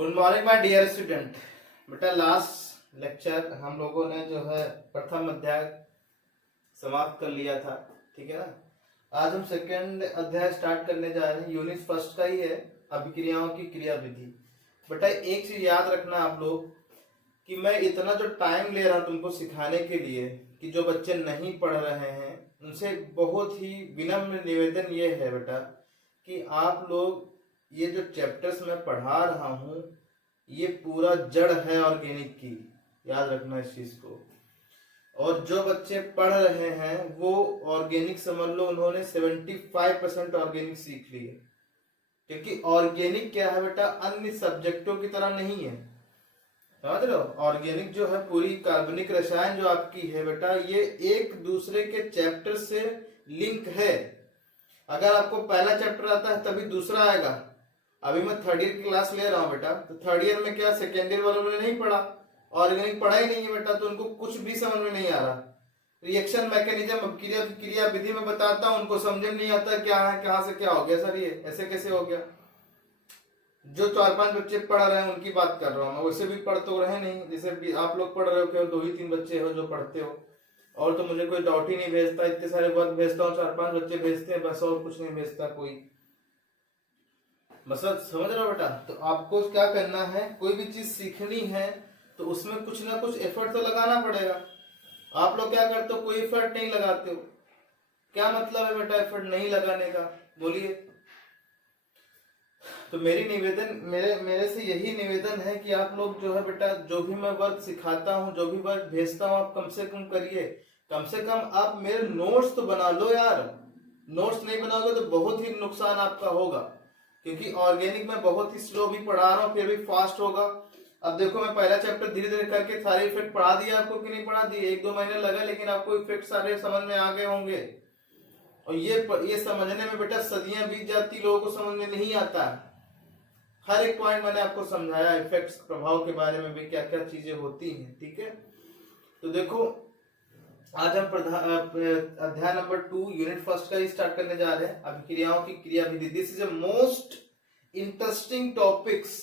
Good morning my dear student. बेटा last lecture हम लोगों ने जो है प्रथम अध्याय समाप्त कर लिया था, ठीक है ना। आज हम सेकंड अध्याय स्टार्ट करने जा रहे हैं। यूनिट फर्स्ट का ही है, अभिक्रियाओं की क्रिया विधि। बेटा एक चीज याद रखना आप लोग कि मैं इतना जो टाइम ले रहा हूं तुमको सिखाने के लिए कि जो बच्चे नहीं पढ़ रहे हैं उनसे बहुत ही विनम्र निवेदन ये है बेटा कि आप लोग ये जो चैप्टर्स मैं पढ़ा रहा हूं ये पूरा जड़ है ऑर्गेनिक की, याद रखना इस चीज को। और जो बच्चे पढ़ रहे हैं वो ऑर्गेनिक समझ लो उन्होंने 75% ऑर्गेनिक सीख ली है, क्योंकि ऑर्गेनिक क्या है बेटा अन्य सब्जेक्टों की तरह नहीं है, समझ लो। ऑर्गेनिक जो है पूरी कार्बनिक रसायन जो आपकी है बेटा ये एक दूसरे के चैप्टर से लिंक है। अगर आपको पहला चैप्टर आता है तभी दूसरा आएगा। अभी मैं थर्ड ईयर की क्लास ले रहा हूं बेटा, तो थर्ड ईयर में क्या सेकेंड ईयर वालों ने नहीं पढ़ा, ऑर्गेनिक पढ़ा ही नहीं है बेटा, तो उनको कुछ भी समझ में नहीं आ रहा। रिएक्शन मैकेनिज्म अपक्रिया की क्रिया विधि में बताता हूं, उनको समझ में नहीं आता क्या है, कहां से क्या हो गया सर, ये ऐसे कैसे हो गया। जो 4-5 बच्चे पढ़ रहे हैं उनकी बात कर रहा हूं मैं, वैसे भी पढ़ तो रहे नहीं, जैसे आप लोग पढ़ रहे हो केवल 2 ही 3 बच्चे हो जो पढ़ते हो, और तो मुझे कोई डाउट ही नहीं भेजता। इतने सारे वर्क भेजता हूँ, 4-5 बच्चे भेजते हैं बस, और कुछ नहीं भेजता कोई। मतलब समझ रहे हो बेटा। तो आपको क्या करना है, कोई भी चीज सीखनी है तो उसमें कुछ ना कुछ एफर्ट तो लगाना पड़ेगा। आप लोग क्या करते हो, कोई एफर्ट नहीं लगाते हो। क्या मतलब है बेटा एफर्ट नहीं लगाने का, बोलिए। तो मेरी निवेदन मेरे से यही निवेदन है कि आप लोग जो है बेटा जो भी मैं वर्क सिखाता हूँ, जो भी वर्क भेजता हूँ, आप कम से कम करिए। कम से कम आप मेरे नोट्स तो बना लो यार। नोट्स नहीं बनाओगे तो बहुत ही नुकसान आपका होगा, क्योंकि ऑर्गेनिक में बहुत ही स्लो भी पढ़ा रहा हूँ फिर भी फास्ट होगा। अब देखो मैं पहला चैप्टर धीरे धीरे करके सारे इफेक्ट पढ़ा दिया आपको कि नहीं पढ़ा दिए। 1-2 महीने लगा लेकिन आपको इफेक्ट सारे समझ में आ गए होंगे। और ये समझने में बेटा सदियां बीत जाती, लोगों को समझ में नहीं आता। हर एक पॉइंट मैंने आपको समझाया, इफेक्ट्स प्रभाव के बारे में भी क्या क्या चीजें होती हैं, ठीक है। तो देखो आज हम अध्याय नंबर 2 यूनिट फर्स्ट का ही स्टार्ट करने जा रहे हैं, अभिक्रियाओं की क्रिया विधि। This is a most interesting topics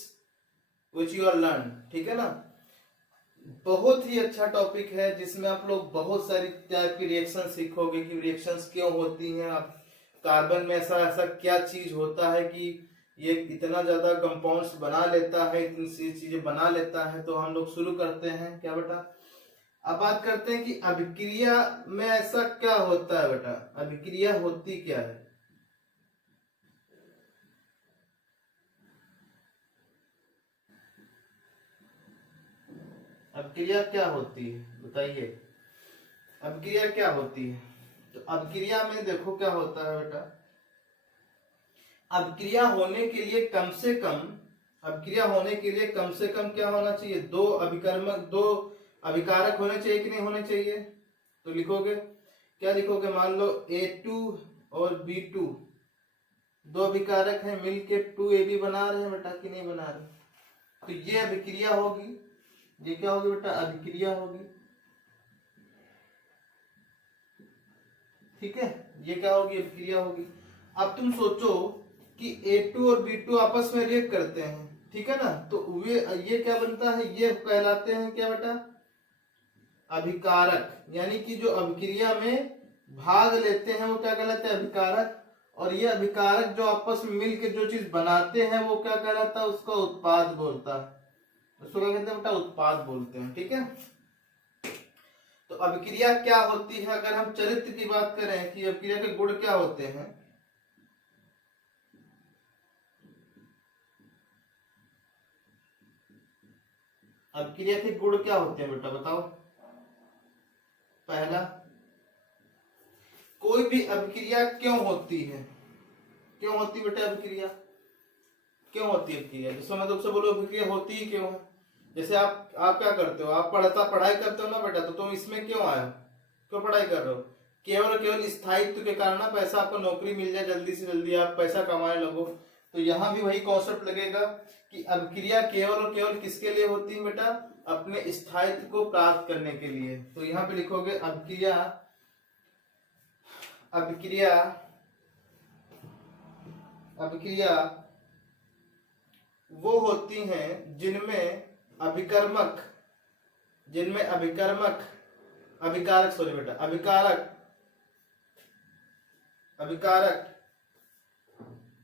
which you are learn, ठीक है ना। बहुत ही अच्छा टॉपिक है जिसमें आप लोग बहुत सारी टाइप की रिएक्शन सीखोगे कि रिएक्शंस क्यों होती हैं। आप कार्बन में ऐसा ऐसा क्या चीज होता है कि ये इतना ज्यादा कंपाउंड्स बना लेता है, इतनी सी चीजें बना लेता है। तो हम लोग शुरू करते हैं क्या बेटा। अब बात करते हैं कि अभिक्रिया में ऐसा क्या होता है बेटा, अभिक्रिया होती क्या है। अभिक्रिया क्या होती है बताइए, अभिक्रिया क्या होती है। तो अभिक्रिया में देखो क्या होता है बेटा, अभिक्रिया होने के लिए कम से कम, अभिक्रिया होने के लिए कम से कम क्या होना चाहिए, 2 अभिकर्मक 2 अभिकारक होने चाहिए कि नहीं होने चाहिए। तो लिखोगे क्या, लिखोगे मान लो A2 और B2 2 अभिकारक हैं, मिलके 2AB बना रहे हैं बेटा कि नहीं बना रहे। तो ये अभिक्रिया होगी, ये क्या होगी बेटा, अभिक्रिया होगी, ठीक है। ये क्या होगी, अभिक्रिया होगी। अब तुम सोचो कि A2 और B2 आपस में रिएक्ट करते हैं, ठीक है ना। तो ये क्या बनता है, ये कहलाते हैं क्या बेटा, अभिकारक। यानी कि जो अभिक्रिया में भाग लेते हैं वो क्या कहलाते हैं, अभिकारक। और ये अभिकारक जो आपस में मिलकर जो चीज बनाते हैं वो क्या कहलाता है, उसका उत्पाद बोलता है, उसको क्या कहते हैं बेटा, उत्पाद बोलते हैं, ठीक है। तो अभिक्रिया क्या होती है, अगर हम चरित्र की बात करें कि अभिक्रिया के गुण क्या होते हैं। अभिक्रिया के गुण क्या होते हैं बेटा बताओ। पहला, कोई भी अभिक्रिया क्यों होती है, क्यों होती बेटा अभिक्रिया, क्यों होती है अभिक्रिया। जिसमें मैं तुमसे बोलूं अभिक्रिया होती ही क्यों है। जैसे आप क्या करते हो, आप पढ़ाई करते हो ना बेटा, तो तुम इसमें क्यों आए हो, क्यों पढ़ाई कर रहे हो, केवल केवल स्थायित्व के कारण, पैसा आपको नौकरी मिल जाए जल्दी से जल्दी आप पैसा कमाने लगो। तो यहाँ भी वही कॉन्सेप्ट लगेगा कि अभिक्रिया केवल और केवल किसके लिए होती है बेटा, अपने स्थायित्व को प्राप्त करने के लिए। तो यहाँ पे लिखोगे अभिक्रिया, अभिक्रिया, अभिक्रिया वो होती हैं जिनमें अभिकारक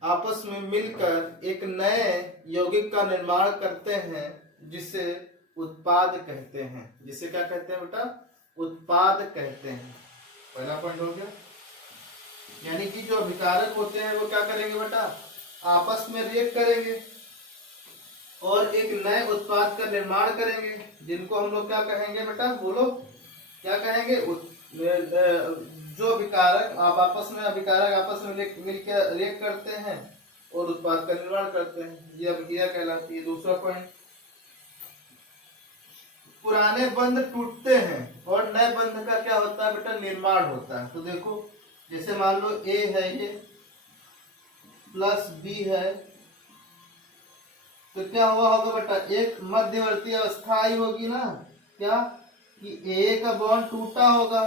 आपस में मिलकर एक नए यौगिक का निर्माण करते हैं, जिसे उत्पाद कहते हैं। जिसे क्या कहते हैं बेटा? उत्पाद कहते हैं। पहला पॉइंट हो गया। यानी कि जो अभिकारक होते हैं वो क्या करेंगे बेटा? आपस में रिएक्ट करेंगे और एक नए उत्पाद का निर्माण करेंगे, जिनको हम लोग क्या कहेंगे बेटा? बोलो, क्या कहेंगे? जो अभिकारक आपस में मिलकर रिएक्ट करते हैं और उत्पाद का निर्माण करते हैं, ये अभिक्रिया कहलाती है। दूसरा पॉइंट, पुराने बंध टूटते हैं और नए बंध का क्या होता है बेटा? निर्माण होता है। तो देखो, जैसे मान लो A है ये प्लस B है, तो क्या हुआ होगा बेटा? एक मध्यवर्ती अवस्था आई होगी ना, क्या कि A का बॉन्ड टूटा होगा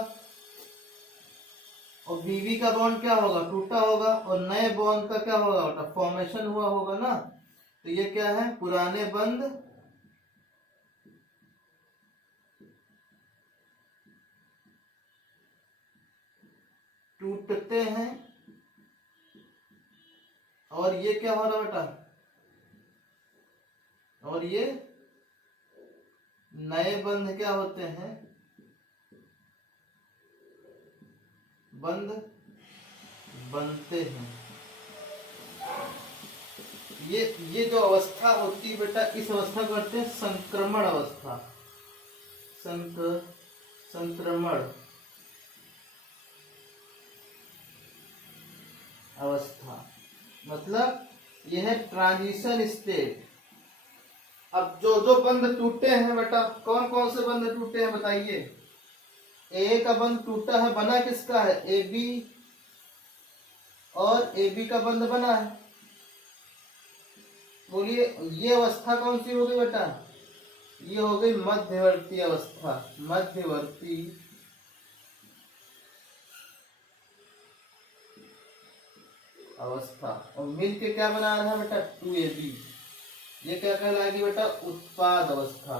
और BB का बॉन्ड क्या होगा? टूटा होगा, और नए बॉन्ड का क्या होगा बेटा? फॉर्मेशन हुआ होगा ना। तो ये क्या है? पुराने बंध टूटते हैं और ये क्या हो रहा बेटा? और ये नए बंध क्या होते हैं? बंध बनते हैं। ये जो अवस्था होती है बेटा, इस अवस्था को कहते हैं संक्रमण अवस्था। संक्रमण अवस्था मतलब यह है ट्रांजिशन स्टेट। अब जो बंध टूटे हैं बेटा, कौन कौन से बंध टूटे हैं बताइए? ए का बंध टूटा है, बना किसका है? ए बी, और ए बी का बंध बना है। बोलिए, ये अवस्था कौन सी हो गई बेटा? ये हो गई मध्यवर्ती अवस्था। मध्यवर्ती अवस्था। और मिल के क्या बना रहा है बेटा? 2AB। ये क्या कहलाएगी बेटा? उत्पाद अवस्था।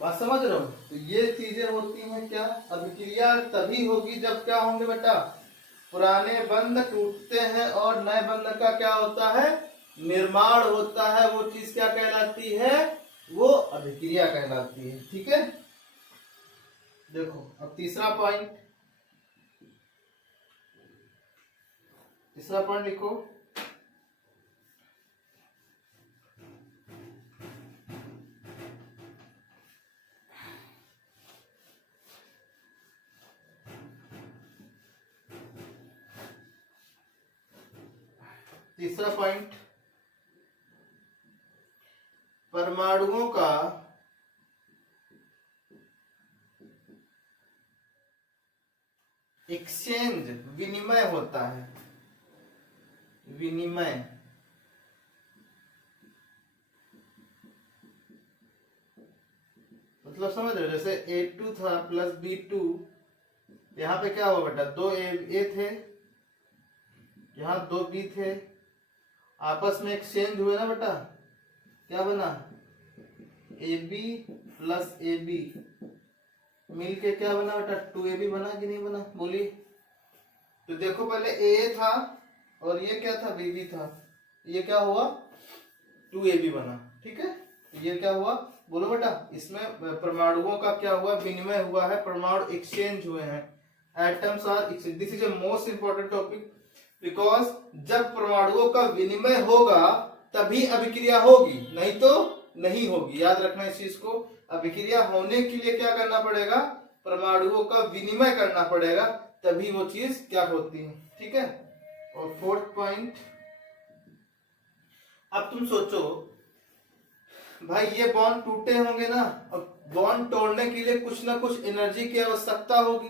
बात समझ रहे हो? तो ये चीजें होती हैं क्या? अभिक्रिया तभी होगी जब क्या होंगे बेटा? पुराने बंध टूटते हैं और नए बंध का क्या होता है? निर्माण होता है। वो चीज क्या कहलाती है? वो अभिक्रिया कहलाती है। ठीक है, देखो अब तीसरा पॉइंट लिखो। तीसरा पॉइंट, परमाणुओं का एक्सचेंज विनिमय होता है। विनिमय मतलब समझ रहे हो? जैसे A2 था प्लस B2, यहाँ पे क्या हुआ बेटा? 2 A थे, यहाँ 2 B थे, आपस में एक्सचेंज हुए ना बेटा। क्या बना? AB प्लस AB मिल के क्या बना बेटा? 2AB बना कि नहीं बना? बोलिए। तो देखो, पहले A था और ये क्या था? BB था। ये क्या हुआ? 2AB बना। ठीक है, ये क्या हुआ? बोलो बेटा। इसमें परमाणुओं का क्या हुआ? विनिमय हुआ है, परमाणु एक्सचेंज हुए हैं। Atoms are exchange. This is a most important topic, because जब परमाणुओं का विनिमय होगा तभी अभिक्रिया होगी, नहीं तो नहीं होगी। याद रखना इस चीज को। अभिक्रिया होने के लिए क्या करना पड़ेगा? परमाणुओं का विनिमय करना पड़ेगा, तभी वो चीज क्या होती है। ठीक है। और फोर्थ पॉइंट, अब तुम सोचो भाई, ये बॉन्ड टूटे होंगे ना, और बॉन्ड तोड़ने के लिए कुछ ना कुछ एनर्जी की आवश्यकता होगी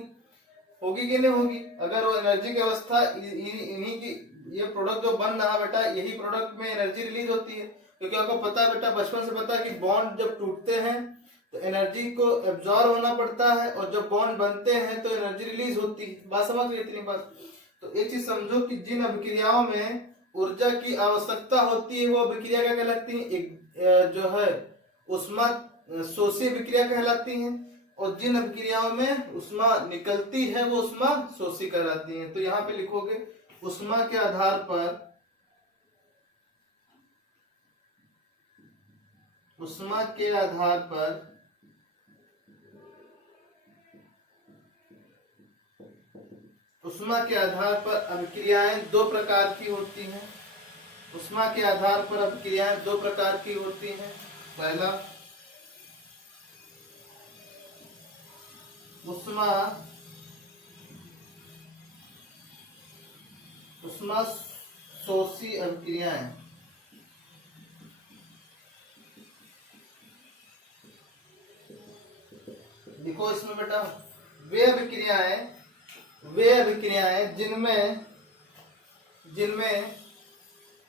कि नहीं होगी? अगर वो एनर्जी की अवस्था इन्हीं की, ये प्रोडक्ट जो बन रहा बेटा, यही प्रोडक्ट में एनर्जी रिलीज होती है। क्योंकि आपको पता है बेटा, बचपन से पता है कि बॉन्ड जब टूटते हैं तो एनर्जी को एब्जॉर्ब होना पड़ता है, और जब बॉन्ड बनते हैं तो एनर्जी रिलीज होती है। बात समझ रही है इतनी बात? तो एक चीज समझो कि जिन अभिक्रियाओं में ऊर्जा की आवश्यकता होती है वो अभिक्रिया क्या कहलाती है? एक जो है उष्मा शोषी अभिक्रिया कहलाती है, और जिन अभिक्रियाओं में उष्मा निकलती है वो उष्मा शोषी कहलाती है। तो यहाँ पे लिखोगे उष्मा के आधार पर, उष्मा के आधार पर उष्मा के आधार पर अभिक्रियाएं दो प्रकार की होती हैं। उष्मा के आधार पर अभिक्रियाएं दो प्रकार की होती हैं। पहला उष्मा शोषी अभिक्रियाएं। देखो इसमें बेटा वे अभिक्रियाएं जिनमें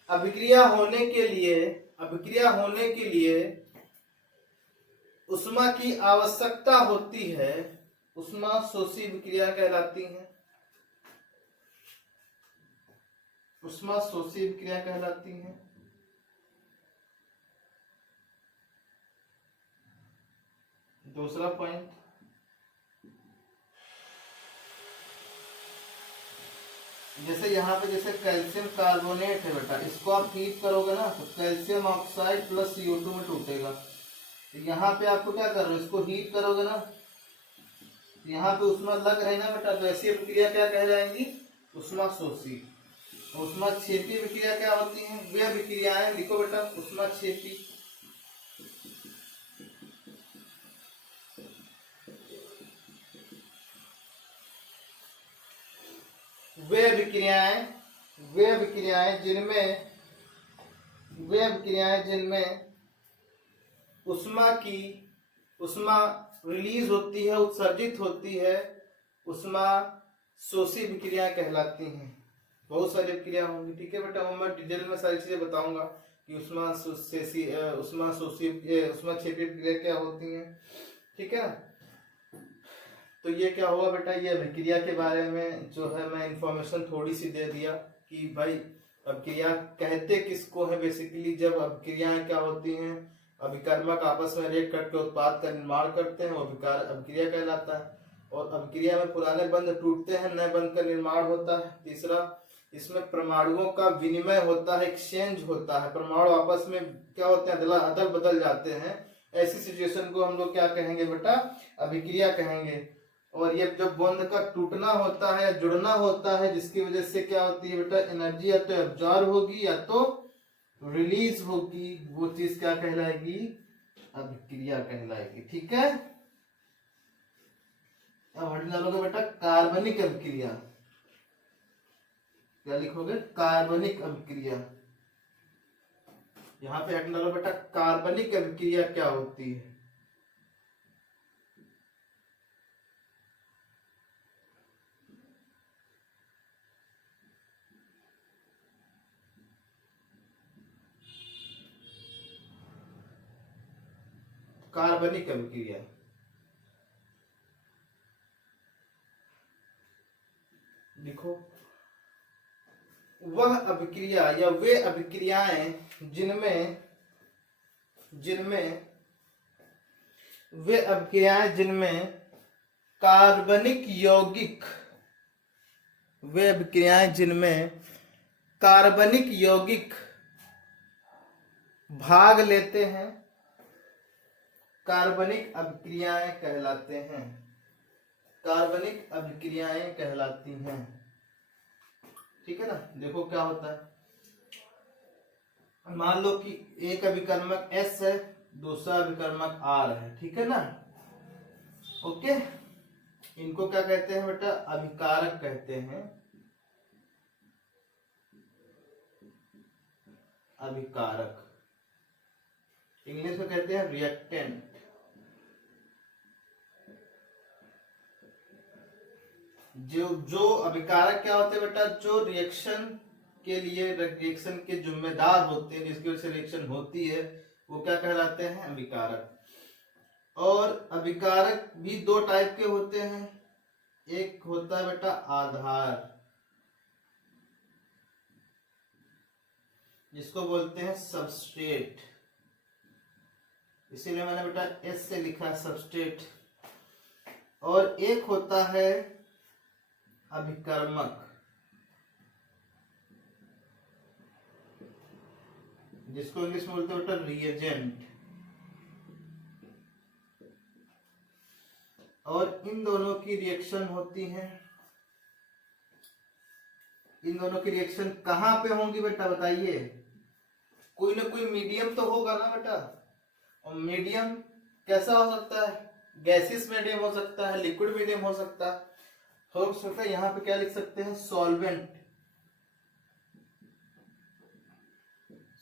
अभिक्रिया होने के लिए उष्मा की आवश्यकता होती है, उष्मा शोषी अभिक्रिया कहलाती है। उष्मा शोषी अभिक्रिया कहलाती है। दूसरा पॉइंट, जैसे यहाँ पे जैसे कैल्शियम कार्बोनेट है बेटा, इसको आप हीट करोगे ना तो कैल्शियम ऑक्साइड प्लस CO2 में टूटेगा। तो यहाँ पे आपको क्या कर रहे हो, इसको हीट करोगे ना, यहाँ पे उष्मा लग रही ना बेटा, तो ऐसी अभिक्रिया क्या कह जाएंगी? उष्मा शोषी। उष्मा क्षेपी अभिक्रिया क्या होती है? वे अभिक्रियाएं, लिखो बेटा उष्मा क्षेपी। वे अभिक्रियाएं जिनमें उष्मा रिलीज होती है, उत्सर्जित होती है, उष्मा शोषी अभिक्रिया कहलाती हैं। बहुत सारी अभिक्रिया होंगी, ठीक है बेटा, मैं डिटेल में सारी चीजें बताऊंगा कि उष्मा क्षेपी अभिक्रिया क्या होती है, ठीक है ना। तो ये क्या हुआ बेटा, ये अभिक्रिया के बारे में जो है मैं इंफॉर्मेशन थोड़ी सी दे दिया कि भाई अभिक्रिया कहते किसको है। बेसिकली जब अभिक्रियाएं क्या होती हैं, अभिकर्मक आपस में रिएक्ट करके उत्पाद का निर्माण करते हैं, वो अभिक्रिया कहलाता है। और अभिक्रिया में पुराने बंध टूटते हैं, नए बंध का निर्माण होता है। तीसरा, इसमें परमाणुओं का विनिमय होता है, एक्सचेंज होता है, परमाणु आपस में क्या होते हैं, अदल बदल जाते हैं। ऐसी सिचुएशन को हम लोग क्या कहेंगे बेटा, अभिक्रिया कहेंगे। और ये जब बॉन्ड का टूटना होता है या जुड़ना होता है, जिसकी वजह से क्या होती है बेटा, एनर्जी या तो एब्जॉर्ब होगी या तो रिलीज होगी, वो चीज क्या कहलाएगी, अभिक्रिया कहलाएगी, ठीक है। अब हट डालोगे बेटा कार्बनिक अभिक्रिया, क्या लिखोगे, कार्बनिक अभिक्रिया। यहां पे हट डालो बेटा कार्बनिक अभिक्रिया क्या होती है। कार्बनिक अभिक्रिया लिखो, वह अभिक्रिया या वे अभिक्रियाएं जिनमें कार्बनिक यौगिक भाग लेते हैं, कार्बनिक अभिक्रियाएं कहलाते हैं, कार्बनिक अभिक्रियाएं कहलाती हैं, ठीक है ना। देखो क्या होता है, मान लो कि एक अभिकर्मक S है, दूसरा अभिकर्मक R है, ठीक है ना। ओके, इनको क्या कहते हैं बेटा, अभिकारक कहते हैं, अभिकारक। इंग्लिश में कहते हैं रिएक्टेंट। जो अभिकारक क्या होते हैं बेटा, जो रिएक्शन के जिम्मेदार होते हैं, जिसकी वजह से रिएक्शन होती है, वो क्या कहलाते हैं, अभिकारक। और अभिकारक भी दो टाइप के होते हैं। एक होता है बेटा आधार, जिसको बोलते हैं सबस्ट्रेट, इसीलिए मैंने बेटा एस से लिखा है सबस्ट्रेट। और एक होता है अभिकर्मक, जिसको इंग्लिश में बोलते हैं बेटा रिएजेंट। और इन दोनों की रिएक्शन होती है, इन दोनों की रिएक्शन कहां पे होंगी बेटा बताइए? कोई ना कोई मीडियम तो होगा ना बेटा। और मीडियम कैसा हो सकता है? गैसियस मीडियम हो सकता है, लिक्विड मीडियम हो सकता है। यहाँ पे क्या लिख सकते हैं? सॉल्वेंट।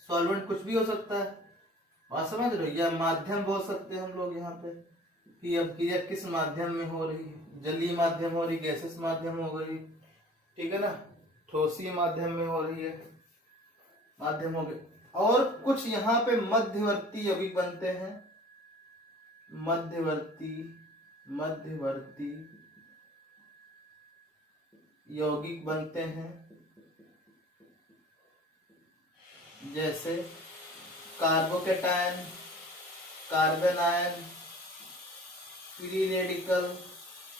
सॉल्वेंट कुछ भी हो सकता है, बात समझ रहे हो? या माध्यम बोल सकते हैं हम लोग यहाँ पे कि अब क्रिया किस माध्यम में हो रही है, जलीय माध्यम हो रही, गैसेस माध्यम हो रही, ठीक है ना, ठोसीय माध्यम में हो रही है, माध्यम हो गए। और कुछ यहाँ पे मध्यवर्ती यौगिक बनते हैं, मध्यवर्ती यौगिक बनते हैं, जैसे carbocation, carbon ion, free radical,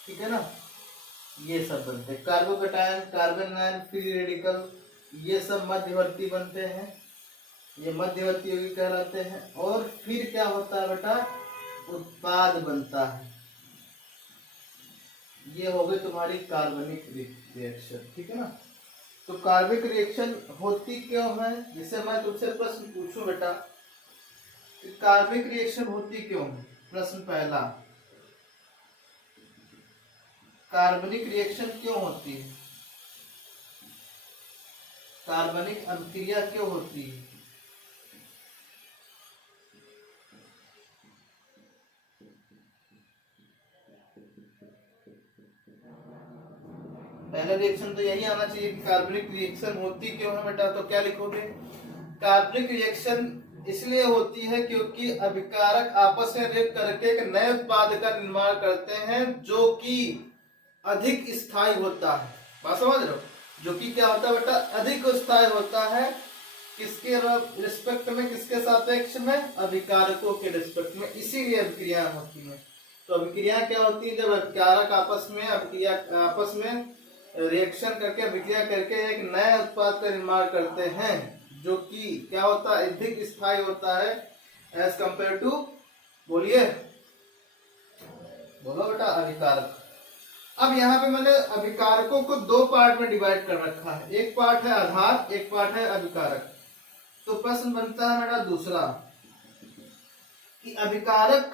ठीक है ना, ये सब बनते हैं। Carbocation, carbon ion, free radical, ये सब मध्यवर्ती बनते हैं, ये मध्यवर्ती यौगिक कहलाते हैं। और फिर क्या होता है बेटा? उत्पाद बनता है। ये हो गई तुम्हारी कार्बनिक रिएक्शन, ठीक है ना। तो कार्बनिक रिएक्शन होती क्यों है? जिससे मैं तुमसे प्रश्न पूछूं बेटा कि कार्बनिक रिएक्शन होती क्यों है? प्रश्न पहला, कार्बनिक रिएक्शन क्यों होती है? कार्बनिक अभिक्रिया क्यों होती है? पहला रिएक्शन तो यही आना चाहिए कि कार्बनिक रिएक्शन होती क्यों है बेटा। तो क्या लिखोगे? कार्बनिक रिएक्शन इसलिए होती है क्योंकि अभिकारक आपस में रिएक्ट करके एक नए उत्पाद का निर्माण करते हैं जो कि अधिक स्थायी होता है। बात समझ रहे हो? जो कि क्या होता है बेटा? अधिक स्थायी होता है। किसके रिस्पेक्ट में? किसके सापेक्ष में? अभिकारकों के रिस्पेक्ट में। इसीलिए अभिक्रिया होती है। तो अभिक्रिया क्या होती है? जब अभिकारक आपस में रिएक्शन करके, अभिक्रिया करके एक नए उत्पाद का निर्माण करते हैं जो कि क्या होता है? अधिक स्थायी होता है एज कंपेयर टू, बोलिए, बोलो बेटा, अभिकारक। अब यहाँ पे मैंने अभिकारकों को दो पार्ट में डिवाइड कर रखा है, एक पार्ट है आधार, एक पार्ट है अभिकारक। तो प्रश्न बनता है मेरा दूसरा कि अभिकारक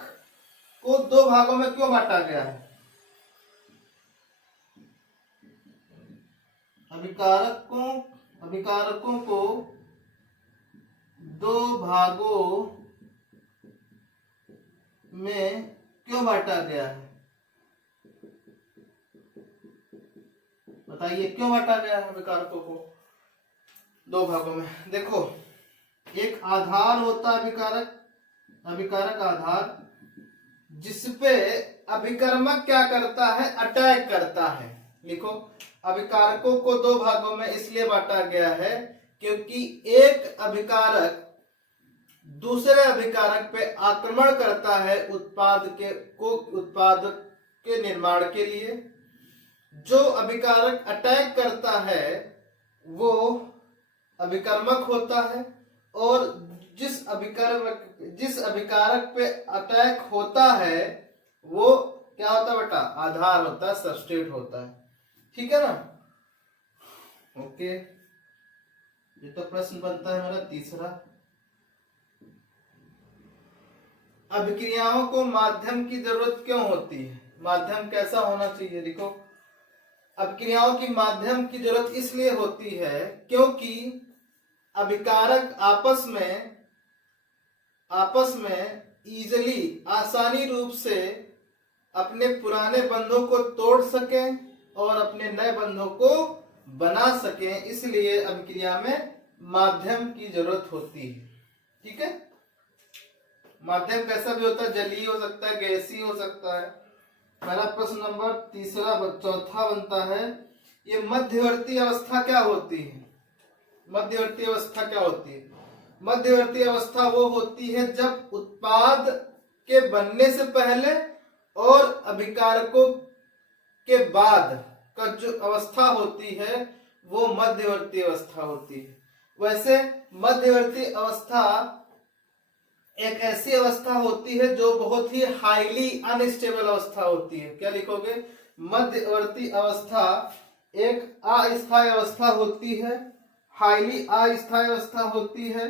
को दो भागों में क्यों बांटा गया है? अभिकारकों को दो भागों में क्यों बांटा गया है? बताइए क्यों बांटा गया है अभिकारकों को दो भागों में? देखो, एक आधार होता है अभिकारक आधार, जिसपे अभिकर्मक क्या करता है? अटैक करता है। लिखो, अभिकारकों को दो भागों में इसलिए बांटा गया है क्योंकि एक अभिकारक दूसरे अभिकारक पे आक्रमण करता है उत्पाद के निर्माण के लिए। जो अभिकारक अटैक करता है वो अभिकर्मक होता है, और जिस अभिकारक पे अटैक होता है वो क्या होता है बेटा? आधार होता है, सबस्ट्रेट होता है, ठीक है ना। ओके, ये तो प्रश्न बनता है मेरा तीसरा। अभिक्रियाओं को माध्यम की जरूरत क्यों होती है? माध्यम कैसा होना चाहिए? देखो, अभिक्रियाओं की माध्यम की जरूरत इसलिए होती है क्योंकि अभिकारक आपस में इजीली, आसानी रूप से अपने पुराने बंधों को तोड़ सकें और अपने नए बंधों को बना सकें, इसलिए अभिक्रिया में माध्यम की जरूरत होती है, ठीक है। माध्यम कैसा भी होता है, जलीय हो सकता है, गैसीय हो सकता है। पहला प्रश्न नंबर चौथा बनता है, ये मध्यवर्ती अवस्था क्या होती है? मध्यवर्ती अवस्था क्या होती है? मध्यवर्ती अवस्था वो होती है जब उत्पाद के बनने से पहले और अभिकारकों के बाद का जो अवस्था होती है वो मध्यवर्ती अवस्था होती है। वैसे मध्यवर्ती अवस्था एक ऐसी अवस्था होती है जो बहुत ही हाईली अनस्टेबल अवस्था होती है। क्या लिखोगे? मध्यवर्ती अवस्था एक अस्थायी अवस्था होती है, हाईली अस्थायी अवस्था होती है।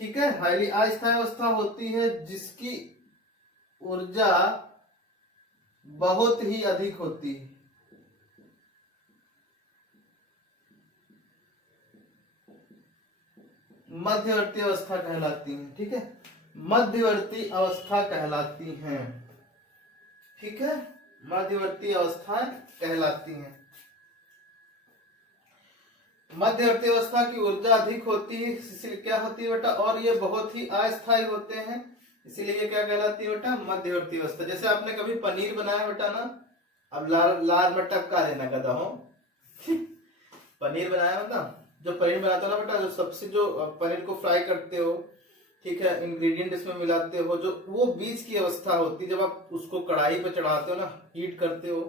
ठीक है, हाईली अस्थायी अवस्था होती है जिसकी ऊर्जा बहुत ही अधिक होती है। मध्यवर्ती अवस्था कहलाती है। ठीक है, मध्यवर्ती अवस्था कहलाती हैं। ठीक है, मध्यवर्ती अवस्थाएं कहलाती हैं। मध्यवर्ती अवस्था की ऊर्जा अधिक होती है, इसलिए क्या होती है बेटा, और ये बहुत ही अस्थायी होते हैं, इसीलिए ये क्या कहलाती है बेटा, मध्यवर्ती अवस्था। जैसे आपने कभी पनीर बनाया बेटा ना, अब लाल में टपका देना गधा हो पनीर बनाया मतलब, जो पनीर बनाता ना बेटा, जो सबसे जो पनीर को फ्राई करते हो, ठीक है, इंग्रेडिएंट इसमें मिलाते हो, जो वो बीच की अवस्था होती है, जब आप उसको कढ़ाई पे चढ़ाते हो ना, हीट करते हो,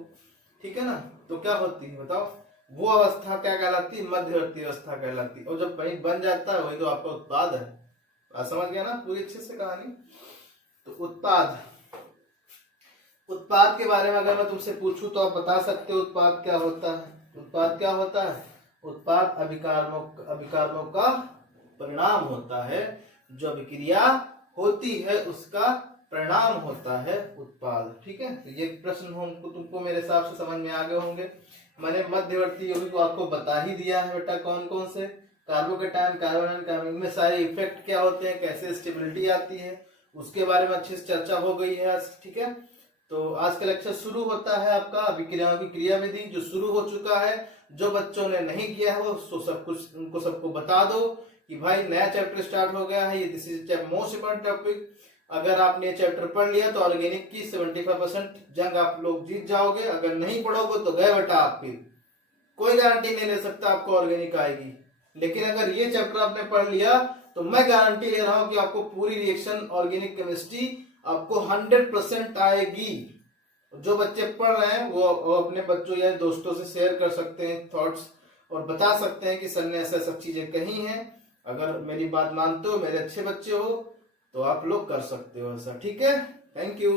ठीक है ना, तो क्या होती है बताओ, वो अवस्था क्या कहलाती है? मध्यवर्ती अवस्था कहलाती है। और जब पनीर बन जाता है वही तो आपका उत्पाद है। समझ गया ना पूरी अच्छे से कहानी? तो उत्पाद के बारे में अगर मैं तुमसे पूछूं तो आप बता सकते हो उत्पाद क्या होता है? उत्पाद क्या होता है? उत्पाद अभिकारकों का परिणाम होता है, जो अभिक्रिया होती है उसका परिणाम होता है उत्पाद। ठीक है, तो ये प्रश्न तुमको मेरे हिसाब से समझ में आ गए होंगे। मैंने मध्यवर्ती यौगिक को आपको बता ही दिया है बेटा, कौन कौन से, कार्बोकेटायन, कार्बोनाइन, कार्बोनिल में सारे इफेक्ट क्या होते हैं, कैसे स्टेबिलिटी आती है, उसके बारे में अच्छी से चर्चा हो गई है आज। ठीक है, तो आज का लेक्चर शुरू होता है आपका अभिक्रियाओं की क्रियाविधि, जो शुरू हो चुका है। जो बच्चों ने नहीं किया है वो उनको सबको बता दो कि भाई नया चैप्टर स्टार्ट हो गया है, ये this is most important topic. अगर आपने चैप्टर पढ़ लिया तो ऑर्गेनिक की 75% जंग आप लोग जीत जाओगे। अगर नहीं पढ़ोगे तो गए बेटा आप, फिर कोई गारंटी नहीं ले सकता आपको ऑर्गेनिक आएगी। लेकिन अगर ये चैप्टर आपने पढ़ लिया तो मैं गारंटी ले रहा हूं कि आपको पूरी रिएक्शन ऑर्गेनिक केमिस्ट्री आपको 100% आएगी। जो बच्चे पढ़ रहे हैं वो अपने बच्चों या दोस्तों से शेयर कर सकते हैं थॉट्स, और बता सकते हैं कि सर ने ऐसा सब चीजें कही हैं। अगर मेरी बात मानते हो, मेरे अच्छे बच्चे हो, तो आप लोग कर सकते हो ऐसा। ठीक है, थैंक यू।